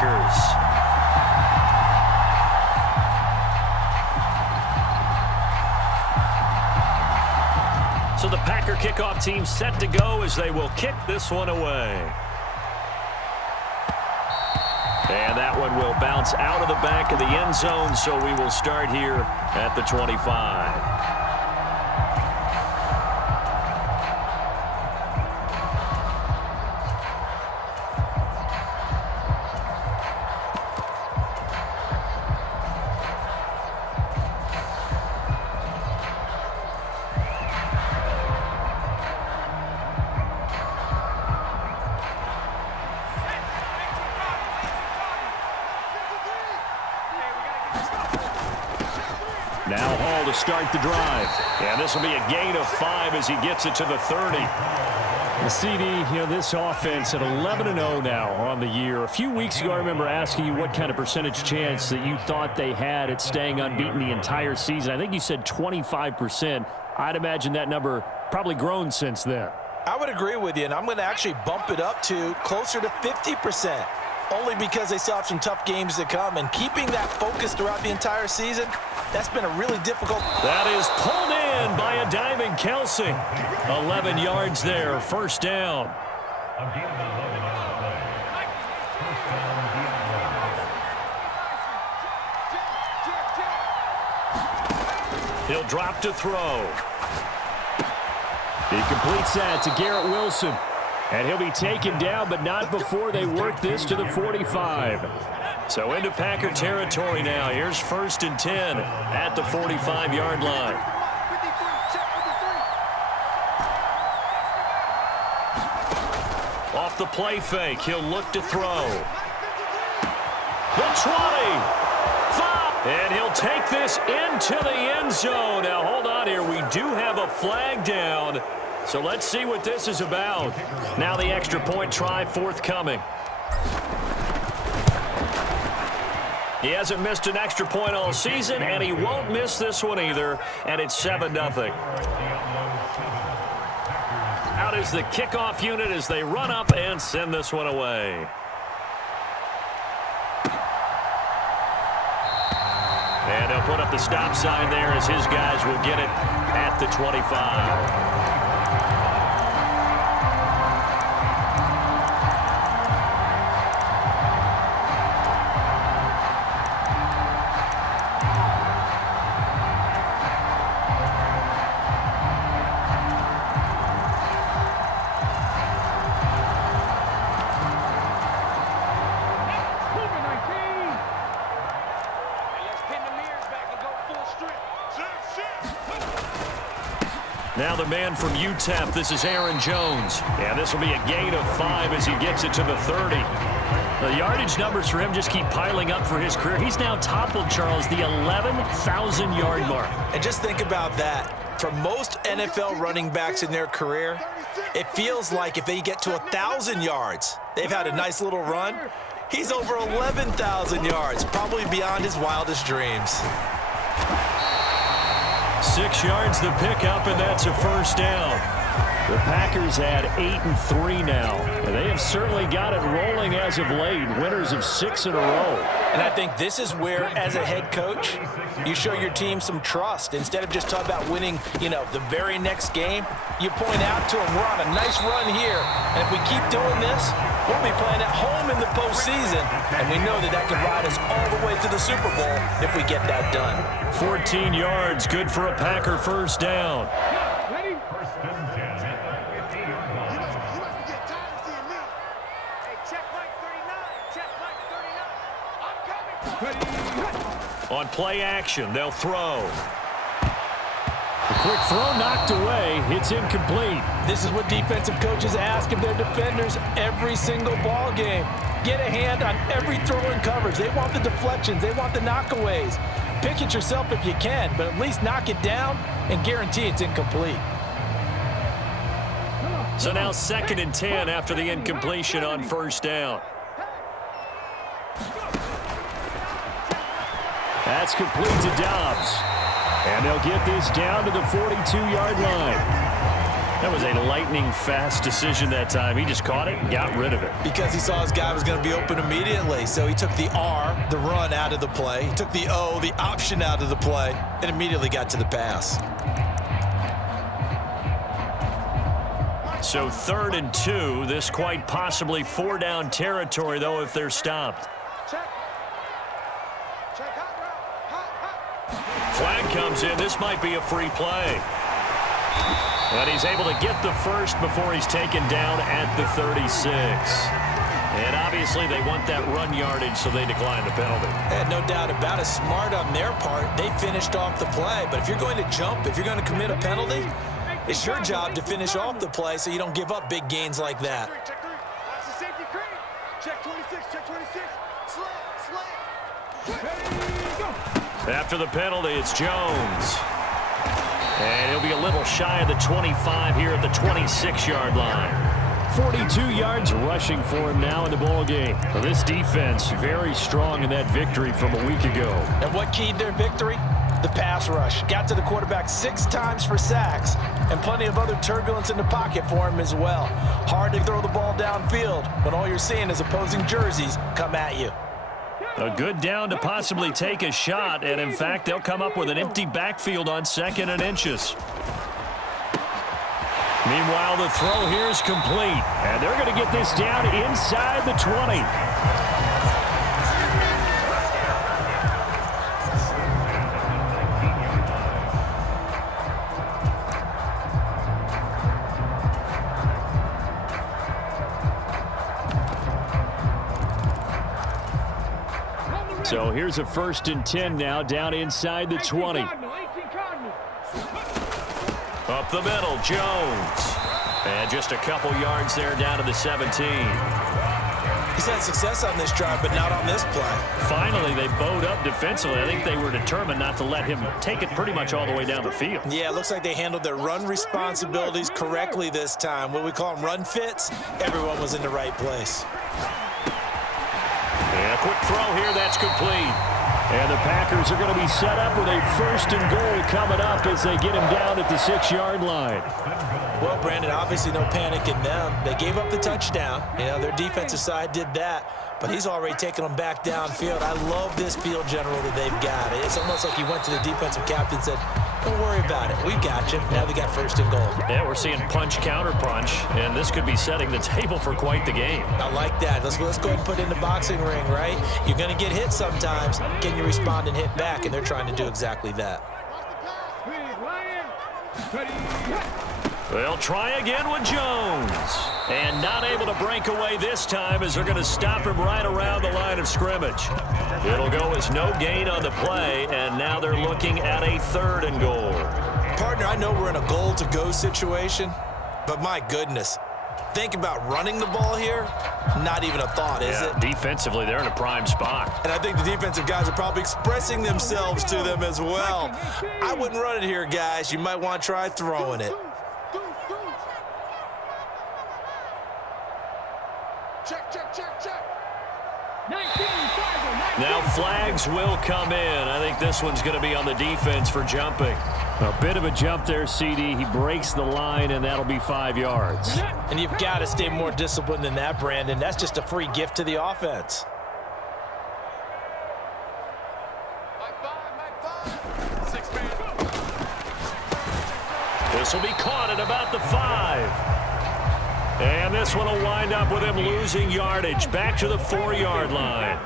Packers. So the Packer kickoff team set to go as they will kick this one away. And that one will bounce out of the back of the end zone, so we will start here at the 25. Now Hall to start the drive. And this will be a gain of 5 as he gets it to the 30. The CD, this offense at 11-0 now on the year. A few weeks ago, I remember asking you what kind of percentage chance that you thought they had at staying unbeaten the entire season. I think you said 25%. I'd imagine that number probably grown since then. I would agree with you, and I'm going to actually bump it up to closer to 50%. Only because they still have some tough games to come, and keeping that focus throughout the entire season, that's been a really difficult. That is pulled in by a diving Kelsey. 11 yards there, first down. He'll drop to throw. He completes that to Garrett Wilson. And he'll be taken down, but not before they work this to the 45. So into Packer territory now. Here's 1st and 10 at the 45-yard line. Off the play fake, he'll look to throw. The 20. 5. And he'll take this into the end zone. Now, hold on here. We do have a flag down. So let's see what this is about. Now the extra point try forthcoming. He hasn't missed an extra point all season, and he won't miss this one either, and it's 7-0. Out is the kickoff unit as they run up and send this one away. And they'll put up the stop sign there as his guys will get it at the 25. Now the man from UTEP, this is Aaron Jones. And this will be a gain of 5 as he gets it to the 30. The yardage numbers for him just keep piling up for his career. He's now toppled, Charles, the 11,000-yard mark. And just think about that. For most NFL running backs in their career, it feels like if they get to 1,000 yards, they've had a nice little run. He's over 11,000 yards, probably beyond his wildest dreams. 6 yards the pickup, and that's a first down. The Packers had 8-3 now. And they have certainly got it rolling as of late. Winners of 6 in a row. And I think this is where, as a head coach, you show your team some trust. Instead of just talking about winning, the very next game, you point out to them, we're on a nice run here. And if we keep doing this, we'll be playing at home in the postseason. And we know that can ride us all the way to the Super Bowl if we get that done. 14 yards, good for a Packer first down. On play action, they'll throw. A quick throw knocked away. It's incomplete. This is what defensive coaches ask of their defenders every single ball game. Get a hand on every throw and coverage. They want the deflections. They want the knockaways. Pick it yourself if you can, but at least knock it down and guarantee it's incomplete. So now 2nd and 10 after the incompletion on first down. That's complete to Dobbs. And they'll get this down to the 42-yard line. That was a lightning-fast decision that time. He just caught it and got rid of it. Because he saw his guy was going to be open immediately. So he took the R, the run, out of the play. He took the O, the option, out of the play, and immediately got to the pass. So 3rd and 2. This quite possibly 4-down territory, though, if they're stopped. Flag comes in. This might be a free play. But he's able to get the first before he's taken down at the 36. And obviously they want that run yardage, so they decline the penalty. No doubt about it. Smart on their part. They finished off the play. But if you're going to jump, if you're going to commit a penalty, it's your job to finish off the play so you don't give up big gains like that. Check 3. Watch the safety creep. Check 26. Check 26. Slant. Ready, go. After the penalty, it's Jones. And he'll be a little shy of the 25 here at the 26-yard line. 42 yards rushing for him now in the ball game. Well, this defense very strong in that victory from a week ago. And what keyed their victory? The pass rush. Got to the quarterback 6 times for sacks, and plenty of other turbulence in the pocket for him as well. Hard to throw the ball downfield when all you're seeing is opposing jerseys come at you. A good down to possibly take a shot, and in fact, they'll come up with an empty backfield on 2nd and inches. Meanwhile, the throw here is complete, and they're going to get this down inside the 20. So here's a 1st and 10 now, down inside the 20. Up the middle, Jones. And just a couple yards there down to the 17. He's had success on this drive, but not on this play. Finally, they bowed up defensively. I think they were determined not to let him take it pretty much all the way down the field. Yeah, it looks like they handled their run responsibilities correctly this time. What we call them run fits, everyone was in the right place. And a quick throw here, that's complete. And the Packers are going to be set up with a 1st and goal coming up as they get him down at the 6-yard line. Well, Brandon, obviously no panic in them. They gave up the touchdown. You know, their defensive side did that, but he's already taken them back downfield. I love this field general that they've got. It's almost like he went to the defensive captain and said, don't worry about it. We've got you. Now they got 1st and goal. Yeah, we're seeing punch, counter punch, and this could be setting the table for quite the game. I like that. Let's go ahead and put it in the boxing ring, right? You're going to get hit sometimes. Can you respond and hit back? And they're trying to do exactly that. They'll try again with Jones. And not able to break away this time as they're going to stop him right around the line of scrimmage. It'll go as no gain on the play, and now they're looking at a 3rd and goal. Partner, I know we're in a goal-to-go situation, but my goodness. Think about running the ball here. Not even a thought, is it? Defensively, they're in a prime spot. And I think the defensive guys are probably expressing themselves to them as well. I wouldn't run it here, guys. You might want to try throwing it. Check. Now flags will come in. I think this one's going to be on the defense for jumping. A bit of a jump there, CD. He breaks the line, and that'll be 5 yards. And you've got to stay more disciplined than that, Brandon. That's just a free gift to the offense. This will be caught at about the 5. And this one will wind up with him losing yardage back to the 4-yard line.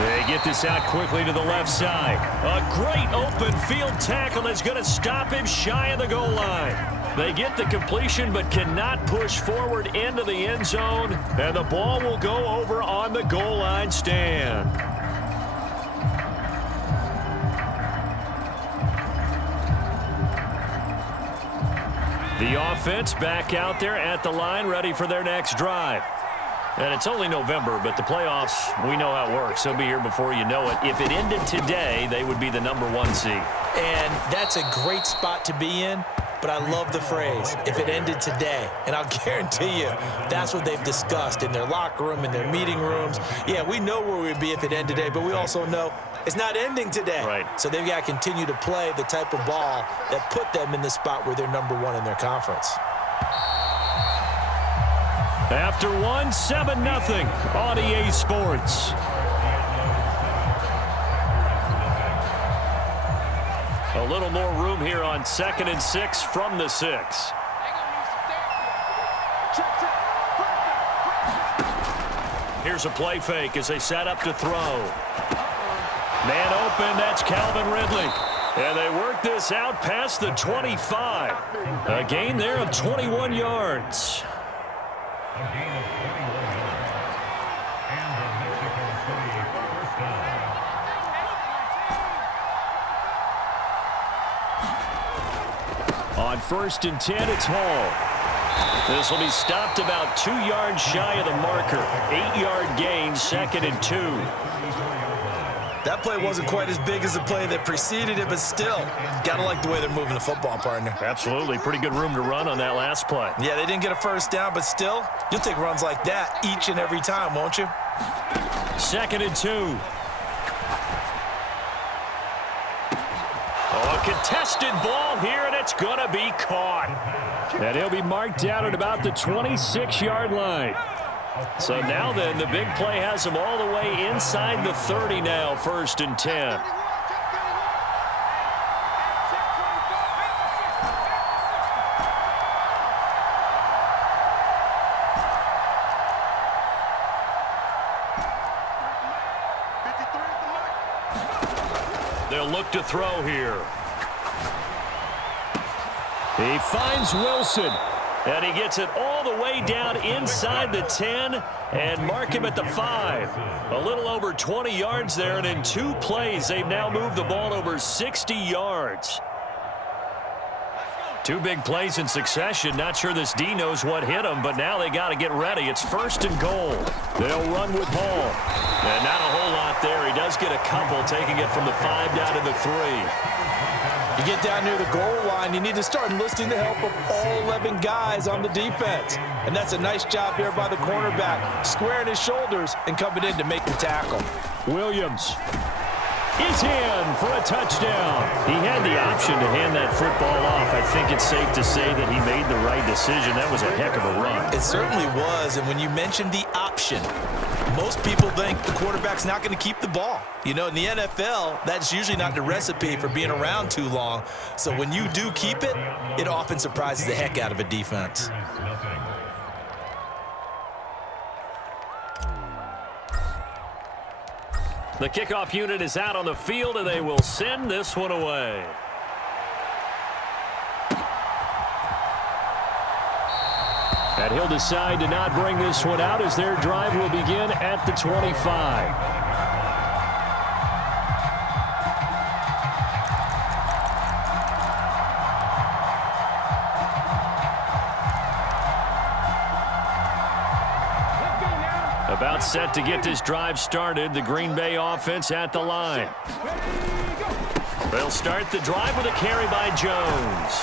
They get this out quickly to the left side. A great open field tackle that's going to stop him shy of the goal line. They get the completion but cannot push forward into the end zone, and the ball will go over on the goal line stand. The offense back out there at the line, ready for their next drive. And it's only November, but the playoffs, we know how it works. They'll be here before you know it. If it ended today, they would be the #1 seed. And that's a great spot to be in. but I love the phrase, if it ended today. And I'll guarantee you that's what they've discussed in their locker room, in their meeting rooms. Yeah, we know where we'd be if it ended today, but we also know it's not ending today. Right. So they've got to continue to play the type of ball that put them in the spot where they're #1 in their conference. After 1, 7-0 on EA Sports. A little more room here on 2nd and 6 from the 6. Here's a play fake as they set up to throw. Man open, that's Calvin Ridley. And they work this out past the 25. A gain there of 21 yards. On 1st and 10, it's Hall. This will be stopped about 2 yards shy of the marker. 8-yard gain, 2nd and 2. That play wasn't quite as big as the play that preceded it, but still, got to like the way they're moving the football, partner. Absolutely. Pretty good room to run on that last play. Yeah, they didn't get a first down, but still, you'll take runs like that each and every time, won't you? 2nd and 2. Oh, a contested ball here, and it's going to be caught. And he'll be marked down at about the 26-yard line. So now then, the big play has him all the way inside the 30 now, 1st and 10. They'll look to throw here. He finds Wilson. And he gets it all the way down inside the 10 and mark him at the 5. A little over 20 yards there, and in 2 plays, they've now moved the ball over 60 yards. 2 big plays in succession. Not sure this D knows what hit him, but now they got to get ready. It's 1st and goal. They'll run with Hall. And not a whole lot there. He does get a couple, taking it from the 5 down to the 3. You get down near the goal line, you need to start enlisting the help of all 11 guys on the defense. And that's a nice job here by the cornerback, squaring his shoulders and coming in to make the tackle. Williams is in for a touchdown. He had the option to hand that football off. I think it's safe to say that he made the right decision. That was a heck of a run. It certainly was, and when you mentioned the option, most people think the quarterback's not going to keep the ball. You know, in the NFL, that's usually not the recipe for being around too long. So when you do keep it, it often surprises the heck out of a defense. The kickoff unit is out on the field, and they will send this one away. And he'll decide to not bring this one out as their drive will begin at the 25. About set to get this drive started, the Green Bay offense at the line. They'll start the drive with a carry by Jones.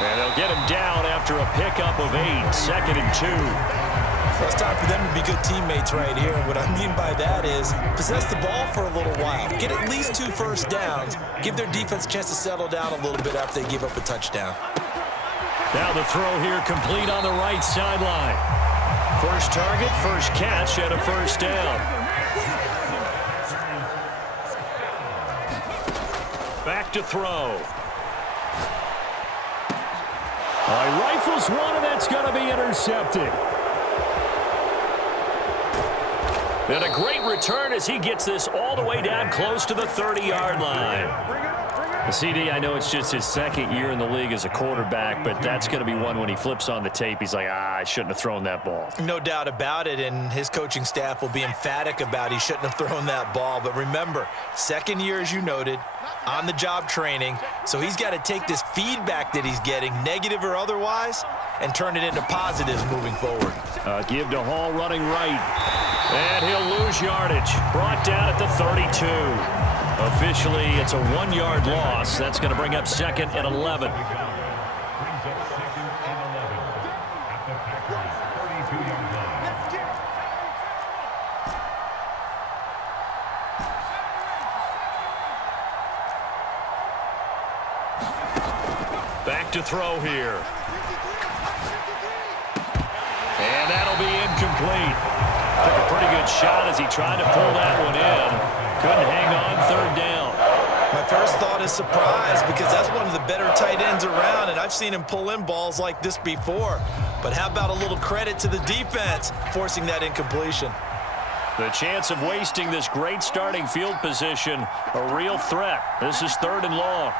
And they'll get him down after a pickup of 8, 2nd and 2. Well, it's time for them to be good teammates right here. What I mean by that is possess the ball for a little while. Get at least 2 first downs. Give their defense a chance to settle down a little bit after they give up a touchdown. Now the throw here complete on the right sideline. First target, first catch, and a first down. Back to throw. He rifles one, and that's going to be intercepted. And a great return as he gets this all the way down close to the 30-yard line. The CD, I know it's just his 2nd year in the league as a quarterback, but that's going to be one when he flips on the tape. He's like, I shouldn't have thrown that ball. No doubt about it, and his coaching staff will be emphatic about he shouldn't have thrown that ball. But remember, 2nd year, as you noted, on-the-job training, so he's got to take this feedback that he's getting, negative or otherwise, and turn it into positives moving forward. Give to Hall running right, and he'll lose yardage. Brought down at the 32. Officially, it's a 1-yard loss. That's going to bring up 2nd and 11. Back to throw here. And that'll be incomplete. Took a pretty good shot as he tried to pull that one in. Couldn't hang on, third down. My first thought is surprise because that's one of the better tight ends around, and I've seen him pull in balls like this before. But how about a little credit to the defense forcing that incompletion? The chance of wasting this great starting field position, a real threat. This is 3rd and long.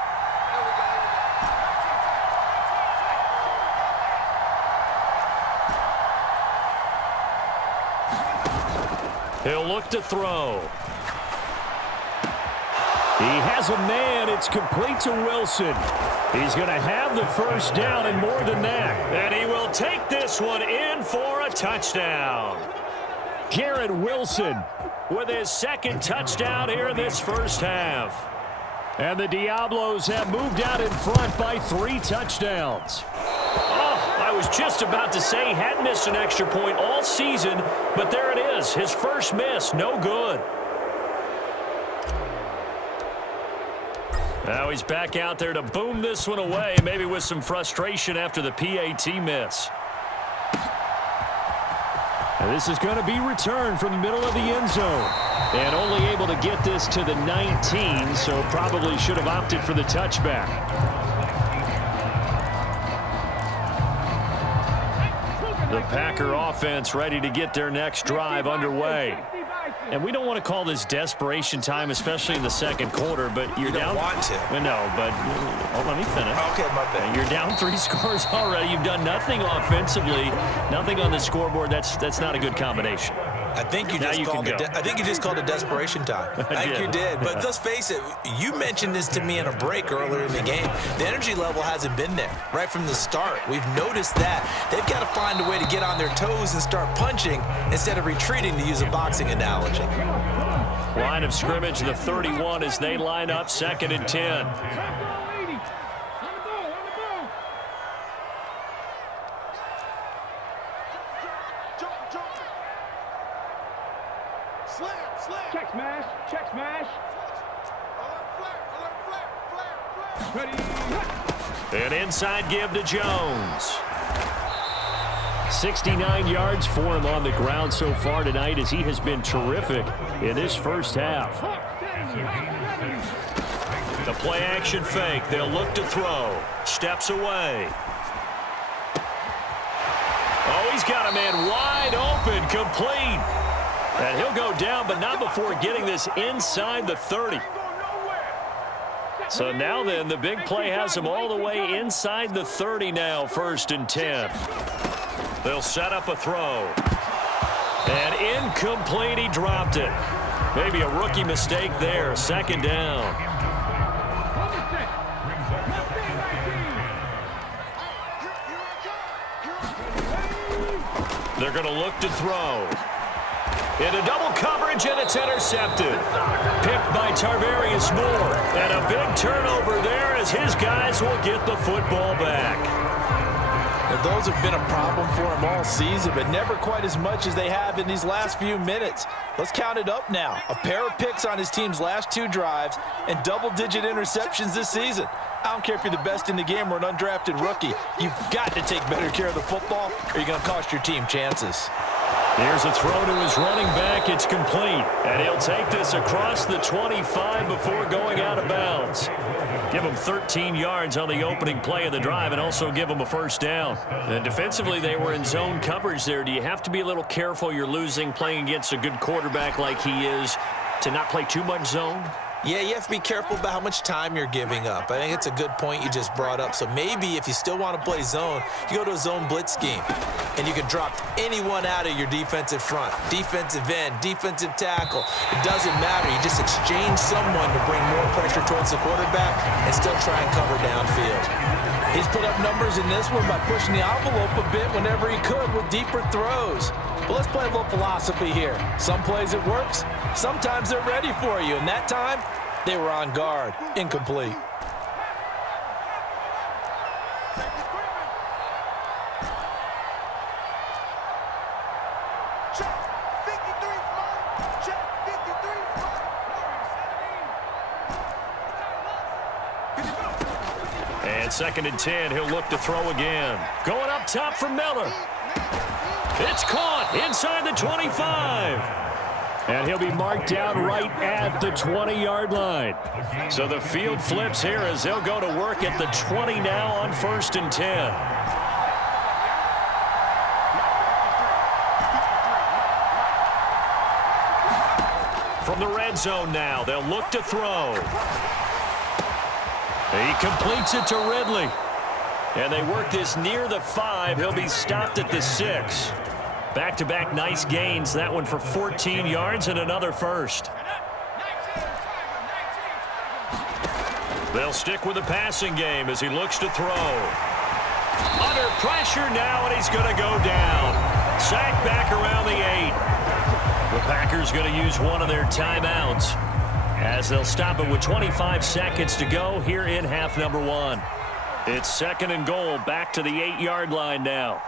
He'll look to throw. He has a man. It's complete to Wilson. He's going to have the first down and more than that. And he will take this one in for a touchdown. Garrett Wilson With his 2nd touchdown here in this first half. And the Diablos have moved out in front by 3 touchdowns. Oh, I was just about to say he hadn't missed an extra point all season, but there it is. His first miss, no good. Now he's back out there to boom this one away, maybe with some frustration after the PAT miss. And this is going to be returned from the middle of the end zone. And only able to get this to the 19, so probably should have opted for the touchback. The Packer offense ready to get their next drive underway. And we don't want to call this desperation time, especially in the 2nd quarter, but you're down. You don't want to. No, but let me finish. Okay, my bad. You're down 3 scores already. You've done nothing offensively, nothing on the scoreboard. That's not a good combination. I think you just called it desperation time. I think you did. But let's face it, you mentioned this to me in a break earlier in the game. The energy level hasn't been there right from the start. We've noticed that. They've got to find a way to get on their toes and start punching instead of retreating, to use a boxing analogy. Line of scrimmage, the 31 as they line up, 2nd and 10. Check smash, check smash. Ready. An inside give to Jones. 69 yards for him on the ground so far tonight, as he has been terrific in this first half. The play action fake. They'll look to throw. Steps away. Oh, he's got a man wide open, complete. And he'll go down, but not before getting this inside the 30. So now then, the big play has him all the way inside the 30 now, 1st and 10. They'll set up a throw. And incomplete, he dropped it. Maybe a rookie mistake there, 2nd down. They're going to look to throw. Into double coverage, and it's intercepted. Picked by Tarvarius Moore. And a big turnover there as his guys will get the football back. Well, those have been a problem for him all season, but never quite as much as they have in these last few minutes. Let's count it up now. A pair of picks on his team's last 2 drives and double-digit interceptions this season. I don't care if you're the best in the game or an undrafted rookie. You've got to take better care of the football, or you're going to cost your team chances. Here's a throw to his running back. It's complete. And he'll take this across the 25 before going out of bounds. Give him 13 yards on the opening play of the drive and also give him a first down. And defensively, they were in zone coverage there. Do you have to be a little careful? You're losing playing against a good quarterback like he is to not play too much zone? Yeah, you have to be careful about how much time you're giving up. I think it's a good point you just brought up. So maybe if you still want to play zone, you go to a zone blitz scheme. And you can drop anyone out of your defensive front. Defensive end, defensive tackle. It doesn't matter. You just exchange someone to bring more pressure towards the quarterback and still try and cover downfield. He's put up numbers in this one by pushing the envelope a bit whenever he could with deeper throws. But let's play a little philosophy here. Some plays it works. Sometimes they're ready for you. And that time, they were on guard. Incomplete. And On 2nd and 10, he'll look to throw again. Going up top for Miller. It's caught inside the 25. And he'll be marked down right at the 20-yard line. So the field flips here as they'll go to work at the 20 now on 1st and 10. From the red zone now, they'll look to throw. He completes it to Ridley. And they work this near the 5. He'll be stopped at the 6. Back-to-back nice gains. That one for 14 yards and another first. They'll stick with the passing game as he looks to throw. Under pressure now, and he's going to go down. Sacked back around the 8. The Packers going to use one of their timeouts as they'll stop it with 25 seconds to go here in half number 1. It's 2nd and goal, back to the 8-yard line now.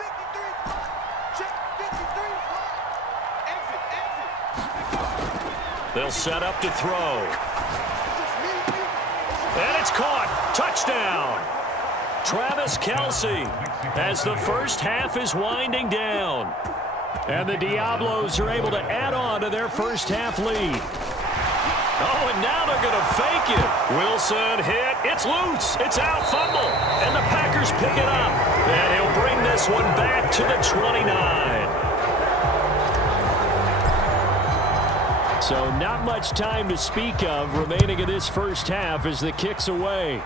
They'll set up to throw. And it's caught. Touchdown. Travis Kelce as the first half is winding down. And the Diablos are able to add on to their first half lead. Oh, and now they're going to fake it. Wilson hit. It's loose. It's out. Fumble. And the Packers pick it up. And he'll bring this one back to the 29. So not much time to speak of remaining in this first half as the kick's away.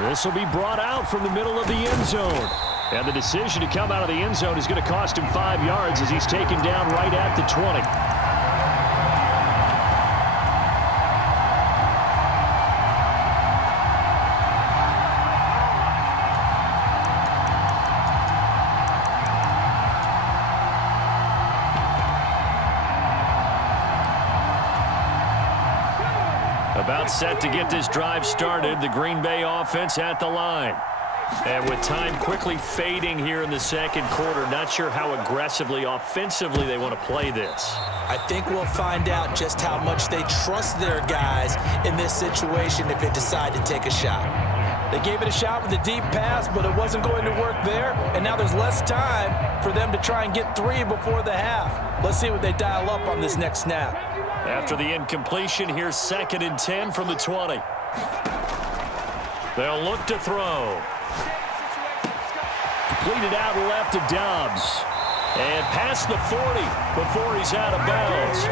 This will be brought out from the middle of the end zone. And the decision to come out of the end zone is going to cost him 5 yards as he's taken down right at the 20. About set to get this drive started, the Green Bay offense at the line. And with time quickly fading here in the second quarter, not sure how aggressively, offensively they want to play this. I think we'll find out just how much they trust their guys in this situation if they decide to take a shot. They gave it a shot with a deep pass, but it wasn't going to work there, and now there's less time for them to try and get 3 before the half. Let's see what they dial up on this next snap. After the incompletion, here's 2nd and 10 from the 20. They'll look to throw. Completed out left to Dobbs. And past the 40 before he's out of bounds.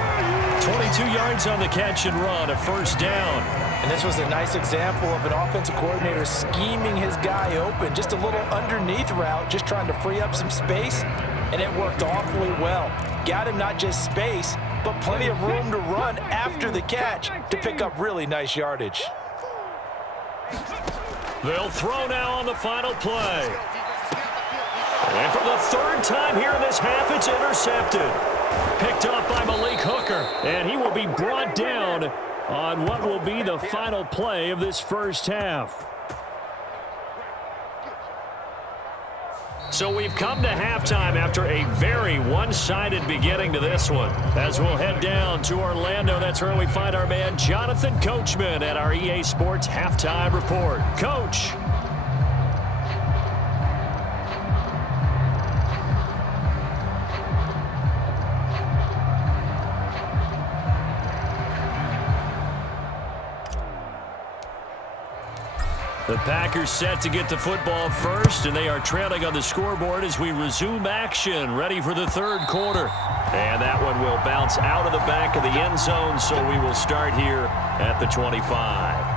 22 yards on the catch and run, a first down. And this was a nice example of an offensive coordinator scheming his guy open. Just a little underneath route, just trying to free up some space, and it worked awfully well. Got him not just space, but plenty of room to run after the catch to pick up really nice yardage. They'll throw now on the final play. And for the 3rd time here in this half, it's intercepted. Picked up by Malik Hooker. And he will be brought down on what will be the final play of this first half. So we've come to halftime after a very one-sided beginning to this one. As we'll head down to Orlando, that's where we find our man Jonathan Coachman at our EA Sports Halftime Report. Coach. The Packers set to get the football first, and they are trailing on the scoreboard as we resume action, ready for the 3rd quarter. And that one will bounce out of the back of the end zone, so we will start here at the 25.